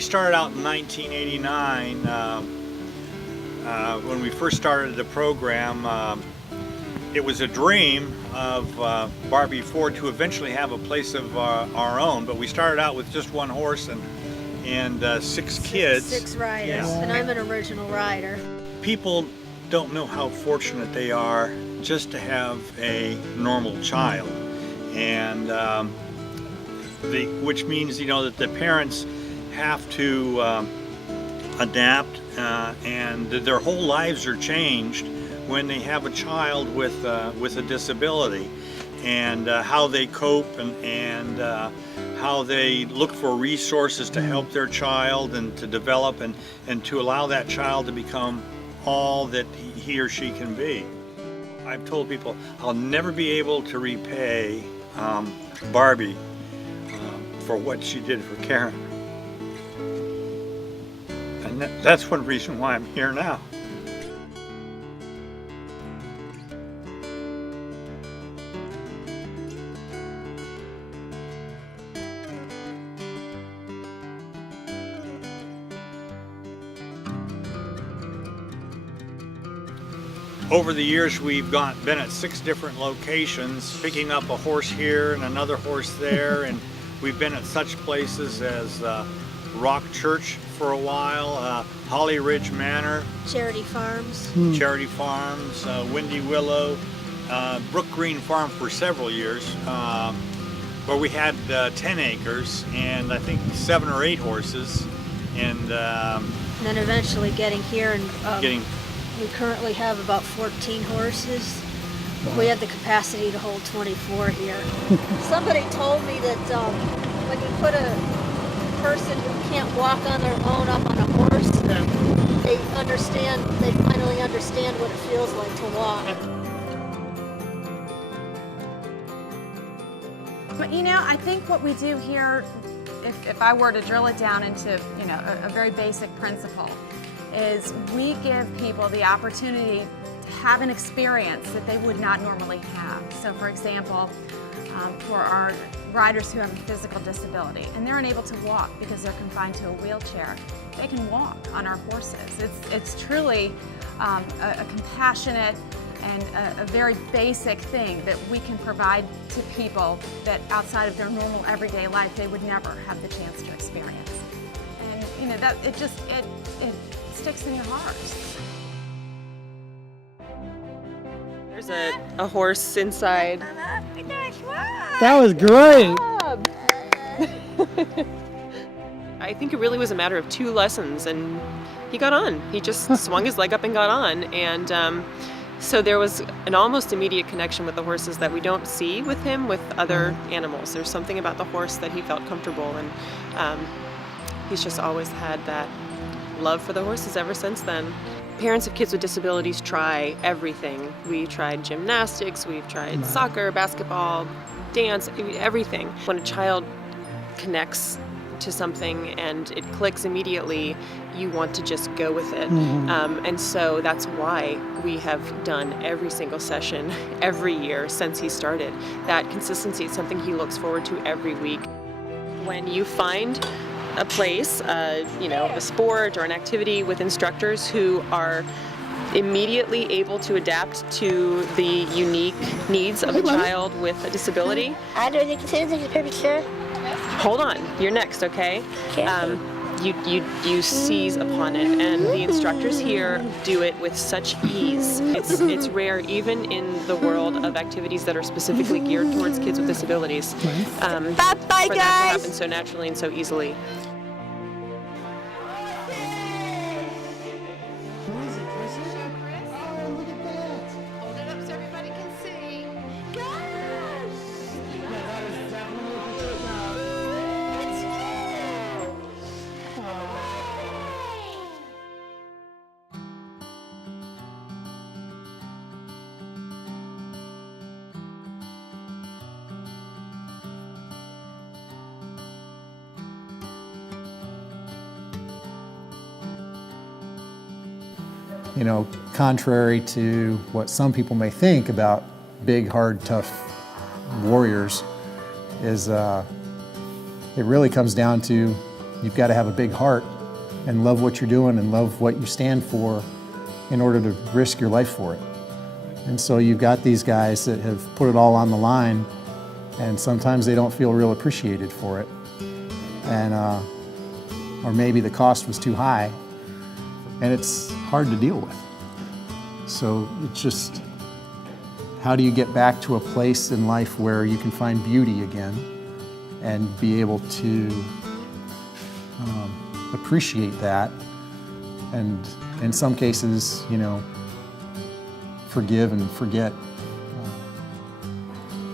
We started out in 1989. When we first started the program, it was a dream of Barbie Ford to eventually have a place of our own, but we started out with just one horse and 6 kids. 6 riders, Yeah. and I'm an original rider. People don't know how fortunate they are just to have a normal child, and which means, you know, that the parents have to adapt, and their whole lives are changed when they have a child with a disability, and how they cope and how they look for resources to help their child and to develop and to allow that child to become all that he or she can be. I've told people I'll never be able to repay Barbie for what she did for Karen. And that's one reason why I'm here now. Over the years, we've been at 6 different locations, picking up a horse here and another horse there, and we've been at such places as Rock Church for a while, Holly Ridge Manor, Charity Farms. Charity Farms, Windy Willow, Brook Green Farm for several years, where we had 10 acres and I think 7 or 8 horses, and then eventually getting here and we currently have about 14 horses. We have the capacity to hold 24 here. Somebody told me that when you put a person who can't walk on their own up on a horse, they finally understand what it feels like to walk. But you know, I think what we do here, if I were to drill it down into, you know, a very basic principle, is we give people the opportunity to have an experience that they would not normally have. So for example, for our riders who have a physical disability and they're unable to walk because they're confined to a wheelchair, they can walk on our horses. It's truly a compassionate and a very basic thing that we can provide to people that outside of their normal everyday life they would never have the chance to experience. And you know, that it sticks in your heart. There's a horse inside. That was great. I think it really was a matter of 2 lessons, and he got on. He just swung his leg up and got on, and so there was an almost immediate connection with the horses that we don't see with him with other animals. There's something about the horse that he felt comfortable, and he's just always had that love for the horses ever since then. Parents of kids with disabilities try everything. We tried gymnastics, we've tried soccer, basketball, dance, everything. When a child connects to something and it clicks immediately, you want to just go with it. And so that's why we have done every single session every year since he started. That consistency is something he looks forward to every week. When you find a place, you know, a sport or an activity with instructors who are immediately able to adapt to the unique needs of a child with a disability. Hold on, you're next, okay? You seize upon it, and the instructors here do it with such ease. It's rare, even in the world of activities that are specifically geared towards kids with disabilities, for that to happen so naturally and so easily. You know, contrary to what some people may think about big, hard, tough warriors, is it really comes down to you've got to have a big heart and love what you're doing and love what you stand for in order to risk your life for it. And so you've got these guys that have put it all on the line, and sometimes they don't feel real appreciated for it. And, or maybe the cost was too high, and it's hard to deal with. So it's just, how do you get back to a place in life where you can find beauty again and be able to appreciate that, and in some cases, you know, forgive and forget.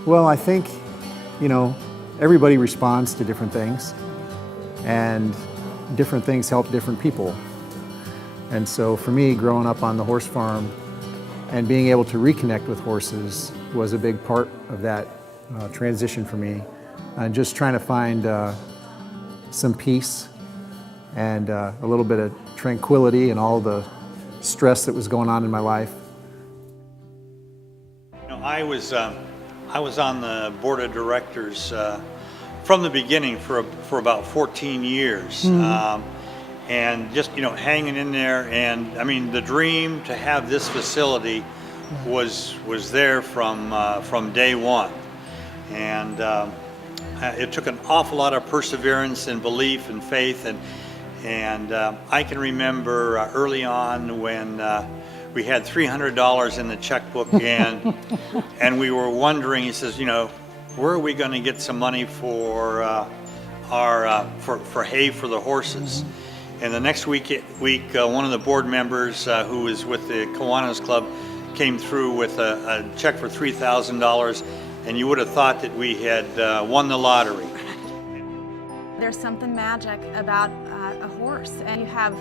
Well, I think, you know, everybody responds to different things, and different things help different people. And so for me, growing up on the horse farm and being able to reconnect with horses was a big part of that transition for me. And just trying to find some peace and a little bit of tranquility in all the stress that was going on in my life. You know, I was on the board of directors from the beginning for about 14 years. And just, you know, hanging in there. And I mean, the dream to have this facility was there from day one. And it took an awful lot of perseverance and belief and faith. And I can remember early on when we had $300 in the checkbook, and we were wondering. He says, you know, where are we going to get some money for for hay for the horses? And the next week, one of the board members who was with the Kiwanis Club came through with a check for $3,000, and you would have thought that we had won the lottery. There's something magic about a horse, and you have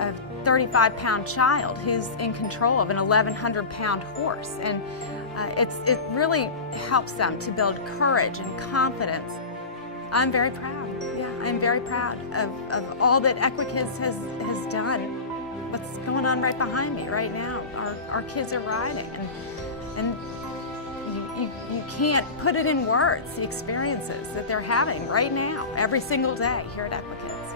a 35-pound child who's in control of an 1,100-pound horse, and it really helps them to build courage and confidence. I'm very proud. Yeah, I'm very proud of all that EQUI-KIDS has done. What's going on right behind me right now? Our kids are riding, and you can't put it in words, the experiences that they're having right now, every single day here at EQUI-KIDS.